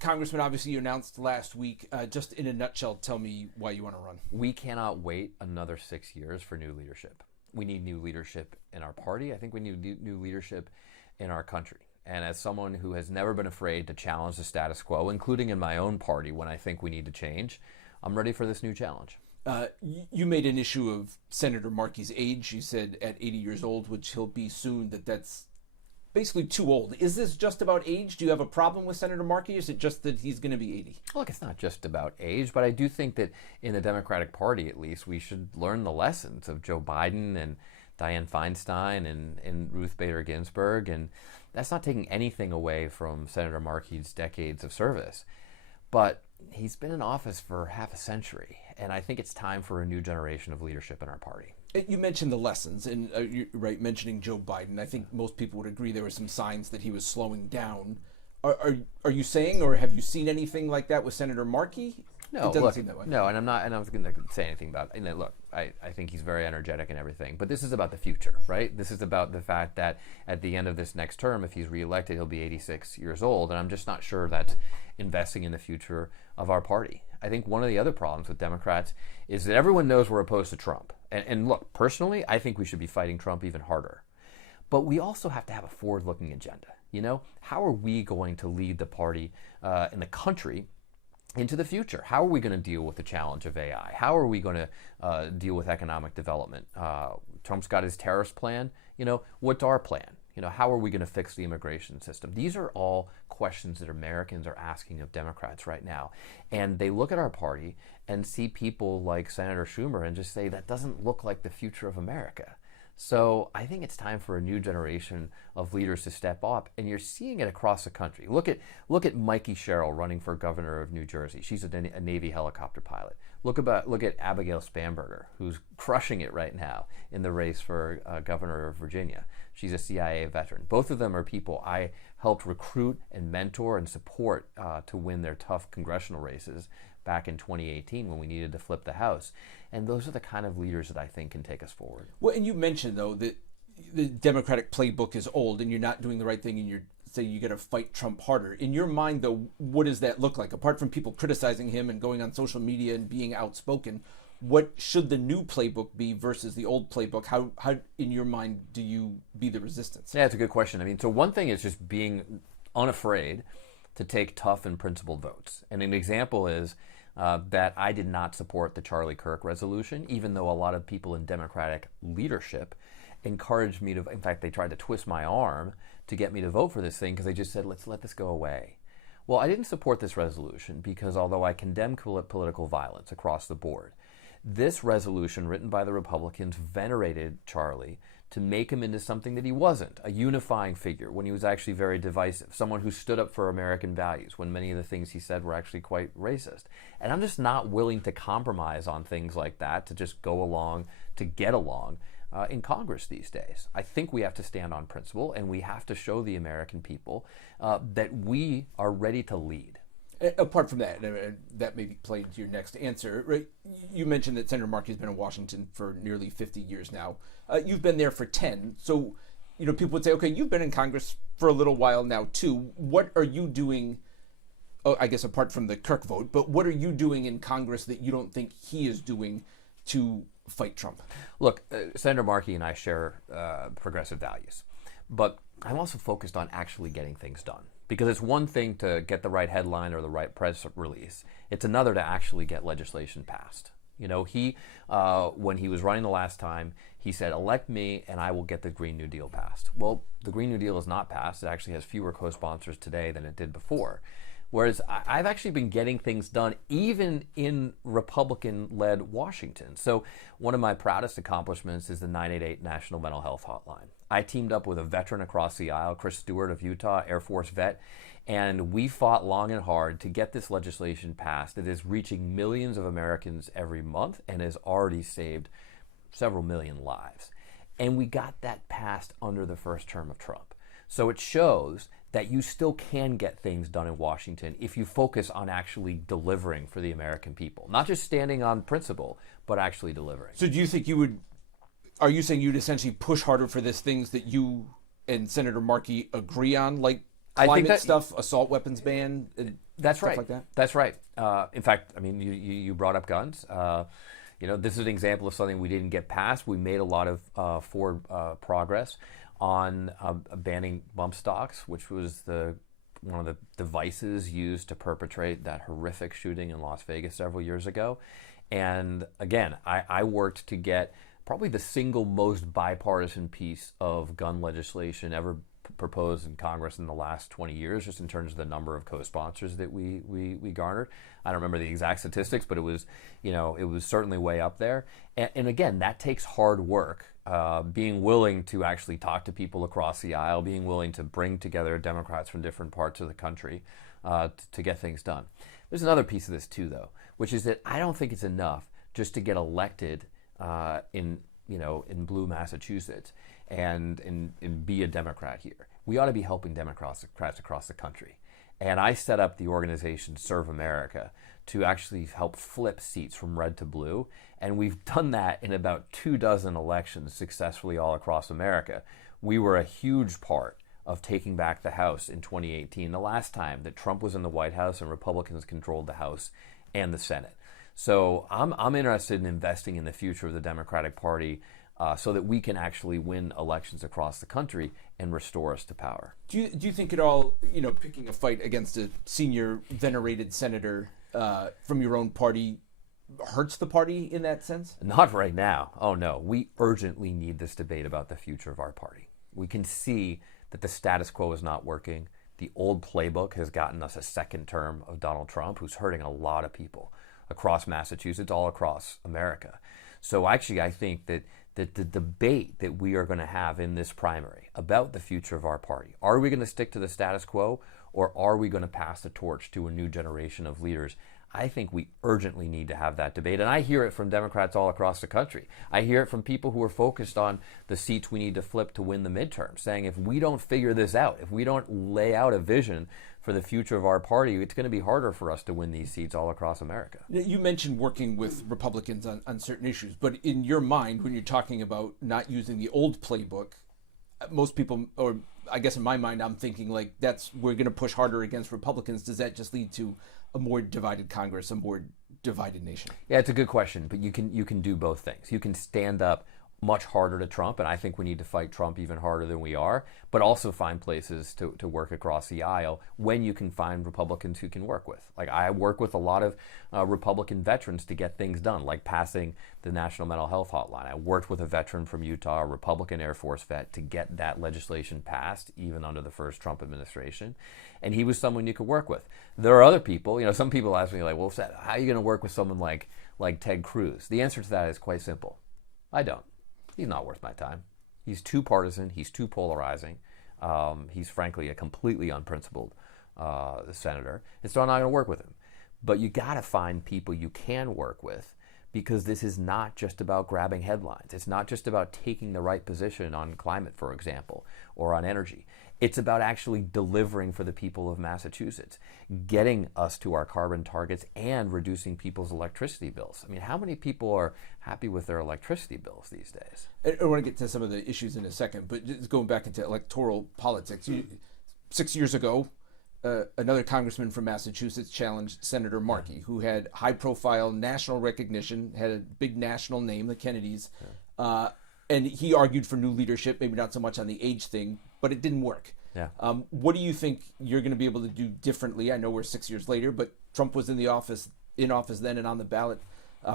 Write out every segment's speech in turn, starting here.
Congressman, obviously you announced last week. Just in a nutshell, tell me why you want to run. We cannot wait another 6 years for new leadership. We need new leadership in our party. I think we need new leadership in our country. And as someone who has never been afraid to challenge the status quo, including in my own party when I think we need to change, I'm ready for this new challenge. You made an issue of Senator Markey's age. You said at 80 years old, which he'll be soon, that's basically too old. Is this just about age? Do you have a problem with Senator Markey? Or is it just that he's going to be 80? Look, it's not just about age, but I do think that in the Democratic Party, at least, we should learn the lessons of Joe Biden and Dianne Feinstein and Ruth Bader Ginsburg. And that's not taking anything away from Senator Markey's decades of service. But he's been in office for half a century, and I think it's time for a new generation of leadership in our party. You mentioned the lessons, and you're right, mentioning Joe Biden. I think most people would agree there were some signs that he was slowing down. Are you saying, or have you seen anything like that with Senator Markey? No, it doesn't look, seem that way. No, and I'm not going to say anything about it. Look, I think he's very energetic and everything, but this is about the future, right? This is about the fact that at the end of this next term, if he's reelected, he'll be 86 years old, and I'm just not sure that's investing in the future of our party. I think one of the other problems with Democrats is that everyone knows we're opposed to Trump. And look, personally, I think we should be fighting Trump even harder. But we also have to have a forward-looking agenda. You know, how are we going to lead the party in the country into the future? How are we going to deal with the challenge of AI? How are we going to deal with economic development? Trump's got his terrorist plan. You know, what's our plan? You know, how are we going to fix the immigration system? These are all questions that Americans are asking of Democrats right now. And they look at our party and see people like Senator Schumer and just say, that doesn't look like the future of America. So I think it's time for a new generation of leaders to step up, and you're seeing it across the country. Look at Mikey Sherrill running for governor of New Jersey. She's a Navy helicopter pilot. Look at Abigail Spanberger, who's crushing it right now in the race for governor of Virginia. She's a CIA veteran. Both of them are people I helped recruit and mentor and support to win their tough congressional races back in 2018 when we needed to flip the House. And those are the kind of leaders that I think can take us forward. Well, and you mentioned, though, that the Democratic playbook is old and you're not doing the right thing and you're saying you got to fight Trump harder. In your mind, though, what does that look like? Apart from people criticizing him and going on social media and being outspoken, what should the new playbook be versus the old playbook? How in your mind, do you be the resistance? Yeah, it's a good question. I mean, so one thing is just being unafraid to take tough and principled votes. And an example is that I did not support the Charlie Kirk resolution, even though a lot of people in Democratic leadership encouraged me to, in fact, they tried to twist my arm to get me to vote for this thing because they just said, let's let this go away. Well, I didn't support this resolution because although I condemn political violence across the board, this resolution written by the Republicans venerated Charlie to make him into something that he wasn't, a unifying figure when he was actually very divisive, someone who stood up for American values when many of the things he said were actually quite racist. And I'm just not willing to compromise on things like that, to just go along, to get along in Congress these days. I think we have to stand on principle, and we have to show the American people that we are ready to lead. Apart from that, that may play into your next answer, right? You mentioned that Senator Markey has been in Washington for nearly 50 years now. You've been there for 10. So, you know, people would say, okay, you've been in Congress for a little while now, too. What are you doing, I guess apart from the Kirk vote, but what are you doing in Congress that you don't think he is doing to fight Trump? Look, Senator Markey and I share progressive values, but I'm also focused on actually getting things done. Because it's one thing to get the right headline or the right press release. It's another to actually get legislation passed. You know, when he was running the last time, he said, elect me and I will get the Green New Deal passed. Well, the Green New Deal is not passed. It actually has fewer co-sponsors today than it did before. Whereas I've actually been getting things done even in Republican-led Washington. So one of my proudest accomplishments is the 988 National Mental Health Hotline. I teamed up with a veteran across the aisle, Chris Stewart of Utah, Air Force vet, and we fought long and hard to get this legislation passed that is reaching millions of Americans every month and has already saved several million lives. And we got that passed under the first term of Trump. So it shows that you still can get things done in Washington if you focus on actually delivering for the American people. Not just standing on principle, but actually delivering. So do you think are you saying you'd essentially push harder for these things that you and Senator Markey agree on, like climate stuff, assault weapons ban? That's stuff right. like that? That's right. In fact, I mean, you brought up guns. This is an example of something we didn't get past. We made a lot of forward progress on banning bump stocks, which was one of the devices used to perpetrate that horrific shooting in Las Vegas several years ago. And again, I worked to get probably the single most bipartisan piece of gun legislation ever proposed in Congress in the last 20 years, just in terms of the number of co-sponsors that we garnered. I don't remember the exact statistics, but it was certainly way up there. And again, that takes hard work. Being willing to actually talk to people across the aisle, being willing to bring together Democrats from different parts of the country to get things done. There's another piece of this too, though, which is that I don't think it's enough just to get elected in blue Massachusetts and be a Democrat here. We ought to be helping Democrats across the country. And I set up the organization Serve America to actually help flip seats from red to blue. And we've done that in about 24 elections successfully all across America. We were a huge part of taking back the House in 2018, the last time that Trump was in the White House and Republicans controlled the House and the Senate. So I'm interested in investing in the future of the Democratic Party so that we can actually win elections across the country and restore us to power. Do you think at all, picking a fight against a senior venerated senator from your own party hurts the party in that sense? Not right now. Oh no, we urgently need this debate about the future of our party. We can see that the status quo is not working. The old playbook has gotten us a second term of Donald Trump, who's hurting a lot of people across Massachusetts, all across America. So actually, I think that the debate that we are going to have in this primary about the future of our party, are we going to stick to the status quo, or are we going to pass the torch to a new generation of leaders? I think we urgently need to have that debate. And I hear it from Democrats all across the country. I hear it from people who are focused on the seats we need to flip to win the midterms, saying if we don't figure this out, if we don't lay out a vision for the future of our party, it's going to be harder for us to win these seats all across America. You mentioned working with Republicans on certain issues, but in your mind, when you're talking about not using the old playbook, most people, or I guess in my mind, I'm thinking like we're going to push harder against Republicans. Does that just lead to a more divided Congress, a more divided nation? Yeah, it's a good question, but you can do both things. You can stand up much harder to Trump, and I think we need to fight Trump even harder than we are, but also find places to work across the aisle when you can find Republicans who can work with. Like I work with a lot of Republican veterans to get things done, like passing the National Mental Health Hotline. I worked with a veteran from Utah, a Republican Air Force vet, to get that legislation passed, even under the first Trump administration. And he was someone you could work with. There are other people, some people ask me like, well, Seth, how are you going to work with someone like Ted Cruz? The answer to that is quite simple. I don't. He's not worth my time. He's too partisan. He's too polarizing. He's frankly a completely unprincipled senator. And so I'm not going to work with him. But you got to find people you can work with, because this is not just about grabbing headlines. It's not just about taking the right position on climate, for example, or on energy. It's about actually delivering for the people of Massachusetts, getting us to our carbon targets and reducing people's electricity bills. I mean, how many people are happy with their electricity bills these days? I want to get to some of the issues in a second, but just going back into electoral politics, 6 years ago, another congressman from Massachusetts challenged Senator Markey, who had high-profile national recognition, had a big national name, the Kennedys, and he argued for new leadership, maybe not so much on the age thing, but it didn't work. Yeah. What do you think you're going to be able to do differently? I know we're 6 years later, but Trump was in office then and on the ballot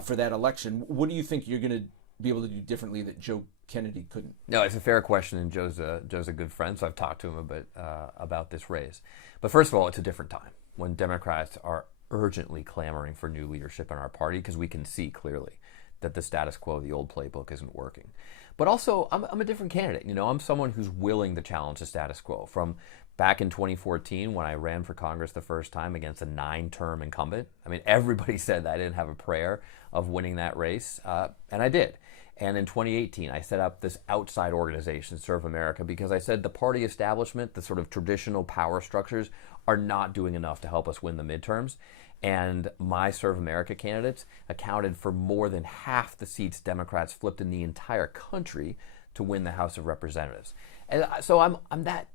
for that election. What do you think you're going to be able to do differently that Joe Kennedy couldn't? No, it's a fair question, and Joe's a good friend, so I've talked to him a bit about this race. But first of all, it's a different time when Democrats are urgently clamoring for new leadership in our party, because we can see clearly that the status quo, the old playbook, isn't working. But also, I'm a different candidate. I'm someone who's willing to challenge the status quo. From back in 2014, when I ran for Congress the first time against a 9-term incumbent, I mean, everybody said that I didn't have a prayer of winning that race, and I did. And in 2018, I set up this outside organization, Serve America, because I said the party establishment, the sort of traditional power structures, are not doing enough to help us win the midterms. And my Serve America candidates accounted for more than half the seats Democrats flipped in the entire country to win the House of Representatives. And so I'm that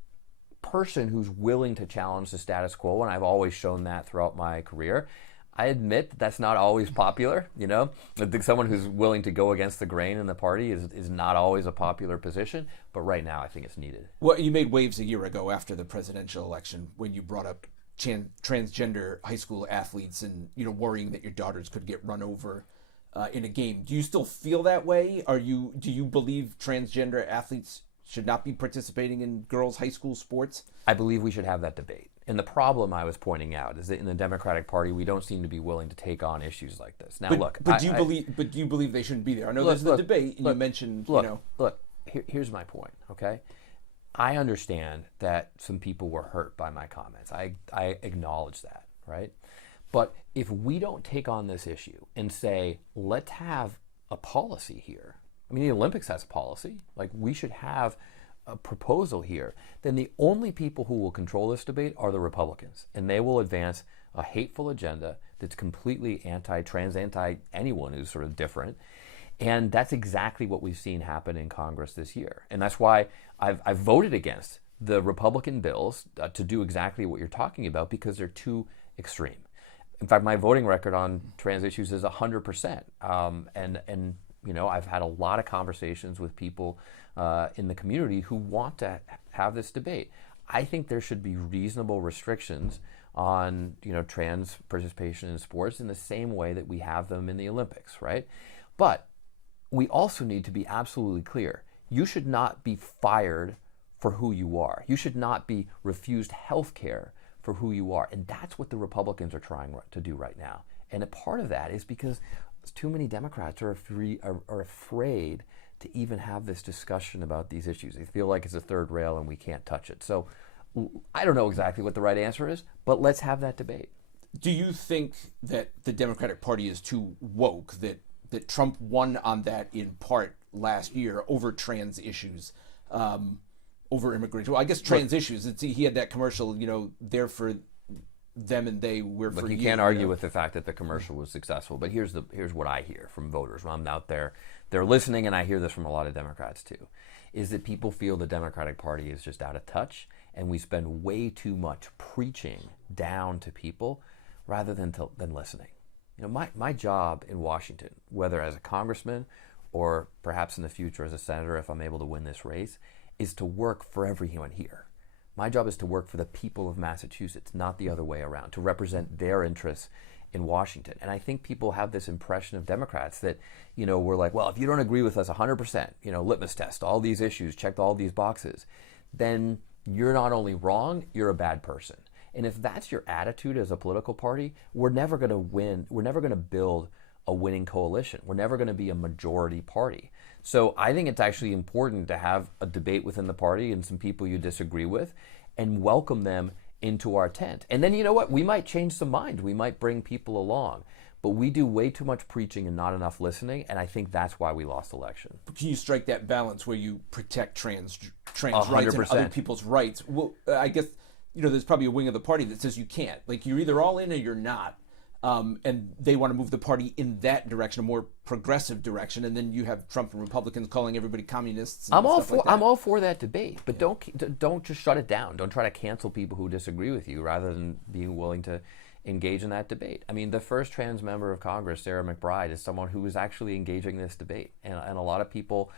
person who's willing to challenge the status quo, and I've always shown that throughout my career. I admit that's not always popular, you know. I think someone who's willing to go against the grain in the party is not always a popular position, but right now I think it's needed. Well, you made waves a year ago after the presidential election when you brought up transgender high school athletes and, you know, worrying that your daughters could get run over in a game. Do you still feel that way? Do you believe transgender athletes should not be participating in girls' high school sports? I believe we should have that debate. And the problem I was pointing out is that in the Democratic Party, we don't seem to be willing to take on issues like this. Now, do you believe they shouldn't be there? I know there's the debate, and you mentioned, here's my point, okay? I understand that some people were hurt by my comments. I acknowledge that, right? But if we don't take on this issue and say, let's have a policy here. I mean, the Olympics has a policy. Like, we should have a proposal here. Then the only people who will control this debate are the Republicans. And they will advance a hateful agenda that's completely anti-trans, anti-anyone who's sort of different. And that's exactly what we've seen happen in Congress this year. And that's why I've voted against the Republican bills to do exactly what you're talking about, because they're too extreme. In fact, my voting record on trans issues is 100%. And you know, I've had a lot of conversations with people in the community who want to have this debate. I think there should be reasonable restrictions on, you know, trans participation in sports in the same way that we have them in the Olympics, right? But we also need to be absolutely clear. You should not be fired for who you are. You should not be refused health care for who you are. And that's what the Republicans are trying to do right now. And a part of that is because too many Democrats are afraid to even have this discussion about these issues. They feel like it's a third rail and we can't touch it. So I don't know exactly what the right answer is, but let's have that debate. Do you think that the Democratic Party is too woke, that Trump won on that in part last year over trans issues, over immigration? Well, I guess trans issues. He had that commercial, you know, there for them and they were for you. You can't argue with the fact that the commercial was successful, but here's what I hear from voters when I'm out there. They're listening, and I hear this from a lot of Democrats too, is that people feel the Democratic Party is just out of touch, and we spend way too much preaching down to people rather than listening. You know, my job in Washington, whether as a congressman or perhaps in the future as a senator, if I'm able to win this race, is to work for everyone here. My job is to work for the people of Massachusetts, not the other way around, to represent their interests in Washington. And I think people have this impression of Democrats that, you know, we're like, well, if you don't agree with us 100%, you know, litmus test, all these issues, checked all these boxes, then you're not only wrong, you're a bad person. And if that's your attitude as a political party, we're never going to win. We're never going to build a winning coalition. We're never going to be a majority party. So I think it's actually important to have a debate within the party and some people you disagree with and welcome them into our tent. And then, you know what? We might change some minds. We might bring people along. But we do way too much preaching and not enough listening, and I think that's why we lost the election. Can you strike that balance where you protect trans 100%. rights and other people's rights? Well, I guess, you know, there's probably a wing of the party that says you can't. Like, you're either all in or you're not. And they want to move the party in that direction, a more progressive direction, and then you have Trump and Republicans calling everybody communists. And I'm all stuff like that. I'm all for that debate, but don't just shut it down. Don't try to cancel people who disagree with you, rather than being willing to engage in that debate. I mean, the first trans member of Congress, Sarah McBride, is someone who is actually engaging this debate, and a lot of people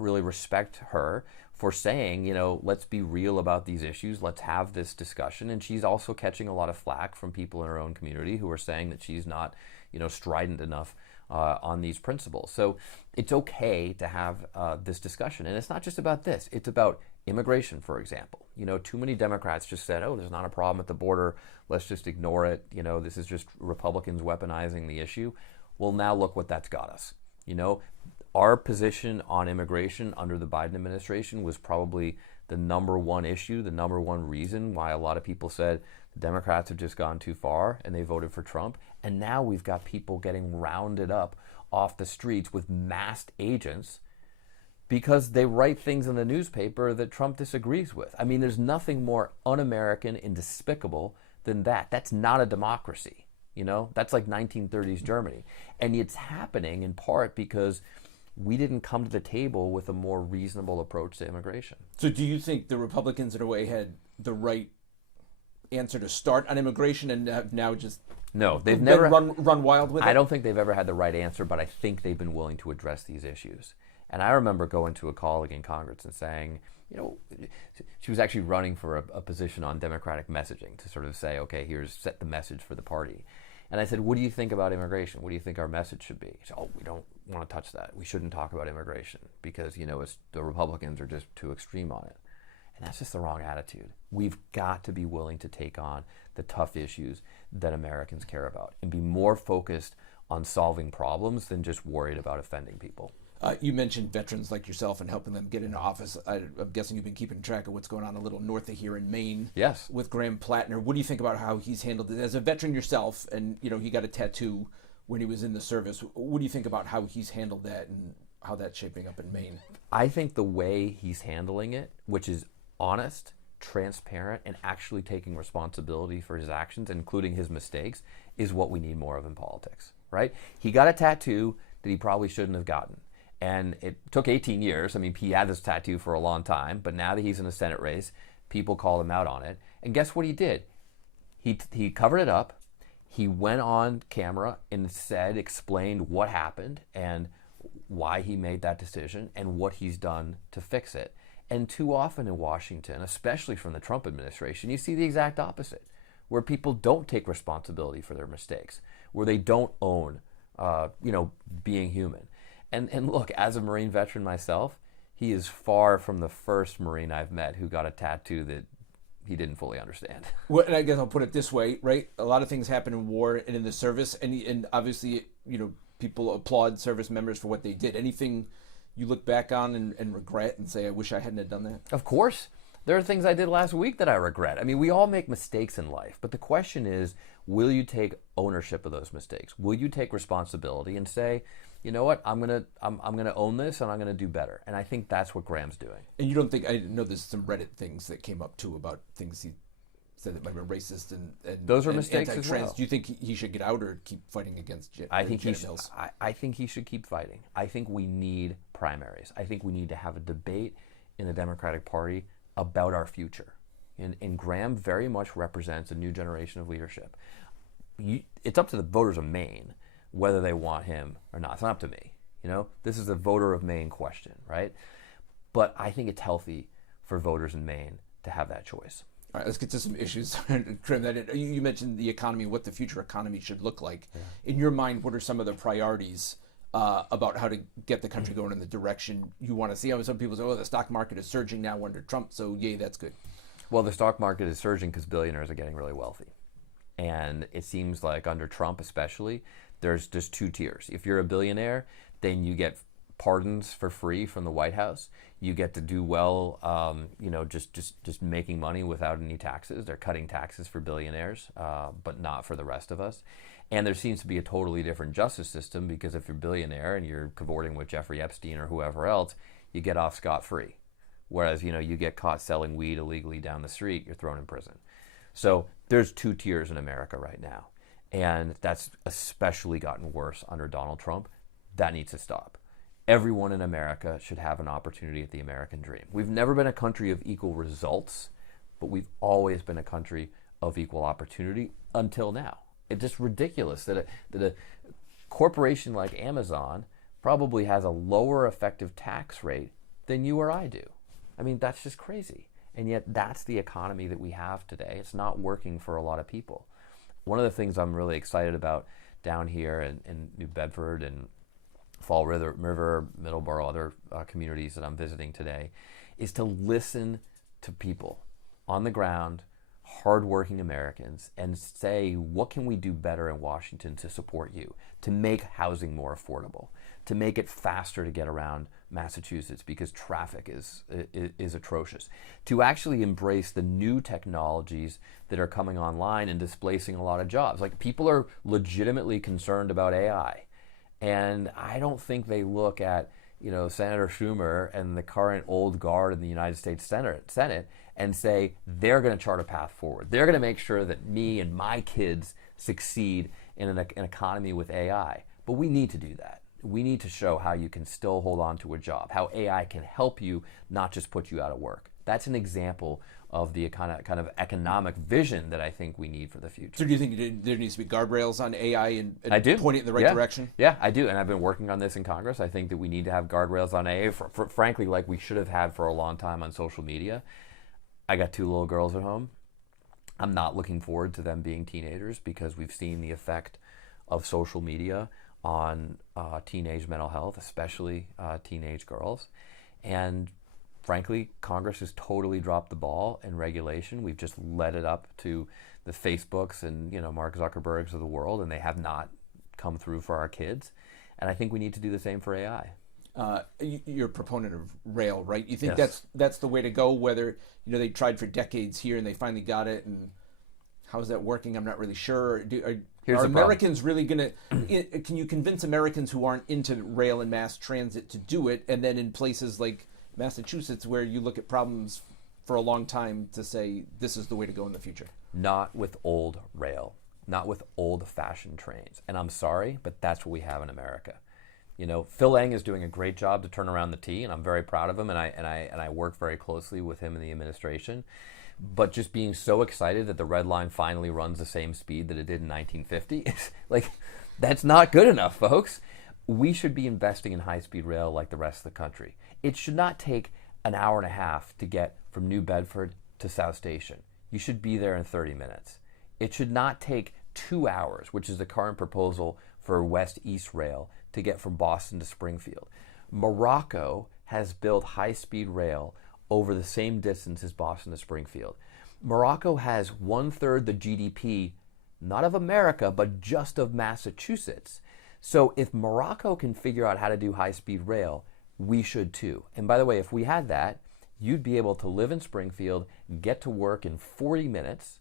really respect her for saying, you know, let's be real about these issues, let's have this discussion. And she's also catching a lot of flack from people in her own community who are saying that she's not, you know, strident enough on these principles. So it's okay to have this discussion. And it's not just about this, it's about immigration, for example. You know, too many Democrats just said, oh, there's not a problem at the border, let's just ignore it. You know, this is just Republicans weaponizing the issue. Well, now look what that's got us. You know, our position on immigration under the Biden administration was probably the number one issue, the number one reason why a lot of people said the Democrats have just gone too far and they voted for Trump. And now we've got people getting rounded up off the streets with masked agents because they write things in the newspaper that Trump disagrees with. I mean, there's nothing more un-American and despicable than that. That's not a democracy. You know, that's like 1930s Germany. And it's happening in part because we didn't come to the table with a more reasonable approach to immigration. So do you think the Republicans in a way had the right answer to start on immigration and have now just no, they've never run wild with it? I don't think they've ever had the right answer, but I think they've been willing to address these issues. And I remember going to a colleague in Congress and saying, she was actually running for a position on Democratic messaging to sort of say, okay, set the message for the party. And I said, what do you think about immigration? What do you think our message should be? She said, we don't want to touch that. We shouldn't talk about immigration because, the Republicans are just too extreme on it. And that's just the wrong attitude. We've got to be willing to take on the tough issues that Americans care about and be more focused on solving problems than just worried about offending people. You mentioned veterans like yourself and helping them get into office. I'm guessing you've been keeping track of what's going on a little north of here in Maine. Yes. With Graham Plattner. What do you think about how he's handled it as a veteran yourself? And he got a tattoo when he was in the service. What do you think about how he's handled that and how that's shaping up in Maine? I think the way he's handling it, which is honest, transparent, and actually taking responsibility for his actions, including his mistakes, is what we need more of in politics, right? He got a tattoo that he probably shouldn't have gotten. And it took 18 years. I mean, he had this tattoo for a long time, but now that he's in a Senate race, people call him out on it. And guess what he did? He covered it up. He went on camera and explained what happened and why he made that decision and what he's done to fix it. And too often in Washington, especially from the Trump administration, you see the exact opposite, where people don't take responsibility for their mistakes, where they don't own, being human. And look, as a Marine veteran myself, he is far from the first Marine I've met who got a tattoo that he didn't fully understand. Well, and I guess I'll put it this way, right? A lot of things happen in war and in the service, and obviously, people applaud service members for what they did. Anything you look back on and regret and say, I wish I hadn't have done that? Of course. There are things I did last week that I regret. I mean, we all make mistakes in life, but the question is, will you take ownership of those mistakes? Will you take responsibility and say, you know what, I'm gonna own this and I'm gonna do better? And I think that's what Graham's doing. And you don't think, I know there's some Reddit things that came up too about things he said that might be racist and those are mistakes as well. Do you think he should get out or keep fighting against Janet Mills? I think he should keep fighting. I think we need primaries. I think we need to have a debate in the Democratic Party about our future. And Graham very much represents a new generation of leadership. It's up to the voters of Maine whether they want him or not. It's not up to me. This is a voter of Maine question, right? But I think it's healthy for voters in Maine to have that choice. All right, let's get to some issues. Trim that in. You mentioned the economy, what the future economy should look like. Yeah. In your mind, what are some of the priorities about how to get the country going in the direction you want to see? Some people say, the stock market is surging now under Trump, so yay, that's good. Well, the stock market is surging because billionaires are getting really wealthy. And it seems like under Trump especially, there's just two tiers. If you're a billionaire, then you get pardons for free from the White House. You get to do well, just making money without any taxes. They're cutting taxes for billionaires, but not for the rest of us. And there seems to be a totally different justice system because if you're a billionaire and you're cavorting with Jeffrey Epstein or whoever else, you get off scot-free. Whereas, you get caught selling weed illegally down the street, you're thrown in prison. So there's two tiers in America right now. And that's especially gotten worse under Donald Trump. That needs to stop. Everyone in America should have an opportunity at the American dream. We've never been a country of equal results, but we've always been a country of equal opportunity until now. It's just ridiculous that a corporation like Amazon probably has a lower effective tax rate than you or I do. I mean, that's just crazy. And yet that's the economy that we have today. It's not working for a lot of people. One of the things I'm really excited about down here in New Bedford and Fall River, Middleborough, other communities that I'm visiting today, is to listen to people on the ground, hardworking Americans, and say, what can we do better in Washington to support you, to make housing more affordable, to make it faster to get around Massachusetts because traffic is atrocious, to actually embrace the new technologies that are coming online and displacing a lot of jobs. Like, people are legitimately concerned about AI. And I don't think they look at, Senator Schumer and the current old guard in the United States Senate and say, they're going to chart a path forward. They're going to make sure that me and my kids succeed in an economy with AI. But we need to do that. We need to show how you can still hold on to a job, how AI can help you, not just put you out of work. That's an example of the kind of economic vision that I think we need for the future. So do you think there needs to be guardrails on AI and I do. point it in the right direction? Yeah, I do, and I've been working on this in Congress. I think that we need to have guardrails on AI, frankly, like we should have had for a long time on social media. I got 2 little girls at home. I'm not looking forward to them being teenagers because we've seen the effect of social media on teenage mental health, especially teenage girls. And frankly, Congress has totally dropped the ball in regulation. We've just let it up to the Facebooks and Mark Zuckerbergs of the world, and they have not come through for our kids. And I think we need to do the same for AI. You're a proponent of rail, right? You think Yes. that's the way to go? Whether they tried for decades here and they finally got it, and how's that working? I'm not really sure. Are Americans really going to? Can you convince Americans who aren't into rail and mass transit to do it? And then in places like Massachusetts, where you look at problems for a long time, to say this is the way to go in the future? Not with old rail, not with old-fashioned trains. And I'm sorry, but that's what we have in America. Phil Eng is doing a great job to turn around the T, and I'm very proud of him, and I work very closely with him in the administration. But just being so excited that the Red Line finally runs the same speed that it did in 1950, that's not good enough, folks. We should be investing in high-speed rail like the rest of the country. It should not take an hour and a half to get from New Bedford to South Station. You should be there in 30 minutes. It should not take 2 hours, which is the current proposal for West-East Rail, to get from Boston to Springfield. Morocco has built high-speed rail over the same distance as Boston to Springfield. Morocco has 1/3 the GDP, not of America, but just of Massachusetts. So if Morocco can figure out how to do high-speed rail, we should too. And by the way, if we had that, you'd be able to live in Springfield, get to work in 40 minutes,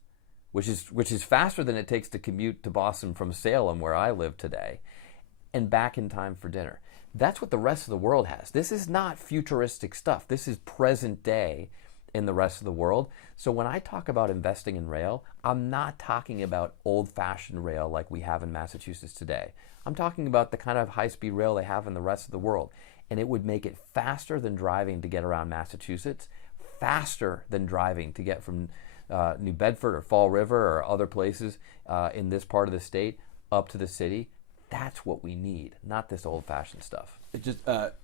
which is faster than it takes to commute to Boston from Salem, where I live today, and back in time for dinner. That's what the rest of the world has. This is not futuristic stuff. This is present day in the rest of the world. So when I talk about investing in rail, I'm not talking about old-fashioned rail like we have in Massachusetts today. I'm talking about the kind of high-speed rail they have in the rest of the world. And it would make it faster than driving to get around Massachusetts, faster than driving to get from New Bedford or Fall River or other places in this part of the state up to the city. That's what we need, not this old-fashioned stuff. Just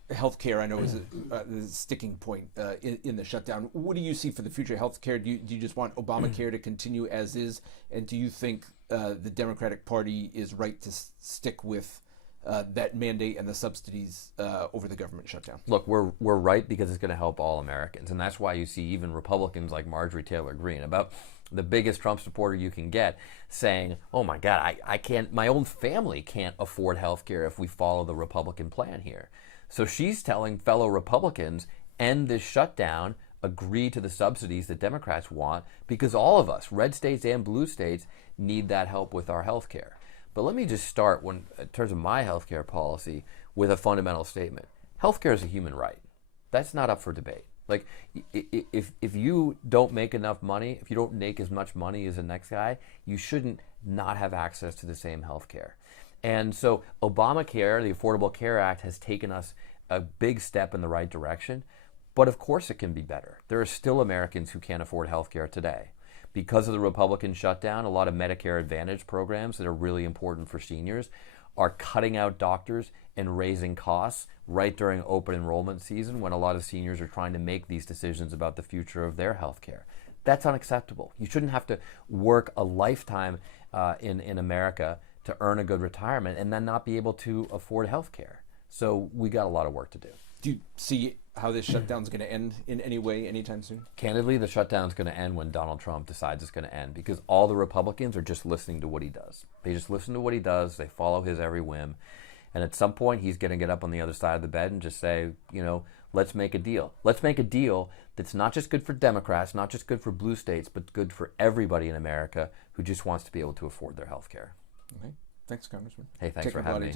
healthcare, I know, is a sticking point in the shutdown. What do you see for the future of healthcare? Do you just want Obamacare to continue as is? And do you think the Democratic Party is right to stick with that mandate and the subsidies over the government shutdown? Look, we're right because it's going to help all Americans. And that's why you see even Republicans like Marjorie Taylor Greene, about the biggest Trump supporter you can get, saying, oh my God, I can't, my own family can't afford health care if we follow the Republican plan here. So she's telling fellow Republicans, end this shutdown, agree to the subsidies that Democrats want, because all of us, red states and blue states, need that help with our health care. But let me just start, in terms of my health care policy, with a fundamental statement. Health care is a human right. That's not up for debate. Like, if you don't make enough money, if you don't make as much money as the next guy, you shouldn't not have access to the same health care. And so Obamacare, the Affordable Care Act, has taken us a big step in the right direction. But of course it can be better. There are still Americans who can't afford health care today. Because of the Republican shutdown, a lot of Medicare Advantage programs that are really important for seniors are cutting out doctors and raising costs right during open enrollment season, when a lot of seniors are trying to make these decisions about the future of their health care. That's unacceptable. You shouldn't have to work a lifetime in America to earn a good retirement and then not be able to afford health care. So we got a lot of work to do. Do you see how this shutdown is going to end in any way anytime soon? Candidly, the shutdown is going to end when Donald Trump decides it's going to end, because all the Republicans are just listening to what he does. They just listen to what he does. They follow his every whim. And at some point, he's going to get up on the other side of the bed and just say, let's make a deal. Let's make a deal that's not just good for Democrats, not just good for blue states, but good for everybody in America who just wants to be able to afford their health care. Okay. Thanks, Congressman. Hey, thanks for having me.